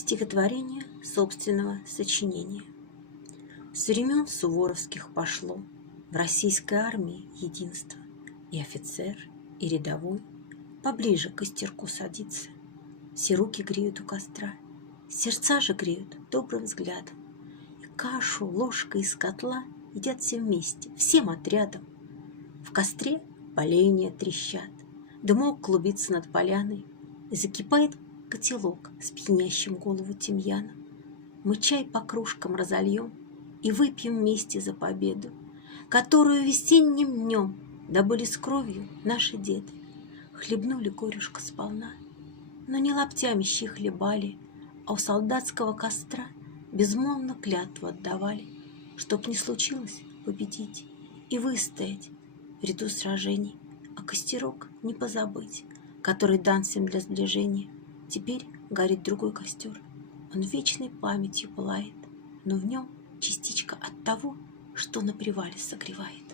Стихотворение собственного сочинения. С времен суворовских пошло в российской армии единство, и офицер, и рядовой поближе к костерку садится. Все руки греют у костра, сердца же греют добрым взглядом, и кашу ложкой из котла едят все вместе, всем отрядом. В костре поленья трещат, дымок клубится над поляной, и закипает котелок с пьянящим голову тимьяном. Мы чай по кружкам разольем и выпьем вместе за победу, которую весенним днем добыли с кровью наши деды. Хлебнули горюшка сполна, но не локтями щи хлебали, а у солдатского костра безмолвно клятву отдавали, чтоб не случилось победить и выстоять в ряду сражений, а костерок не позабыть, который дан всем для сближения. Теперь горит другой костер, он вечной памятью пылает, но в нем частичка от того, что на привале согревает.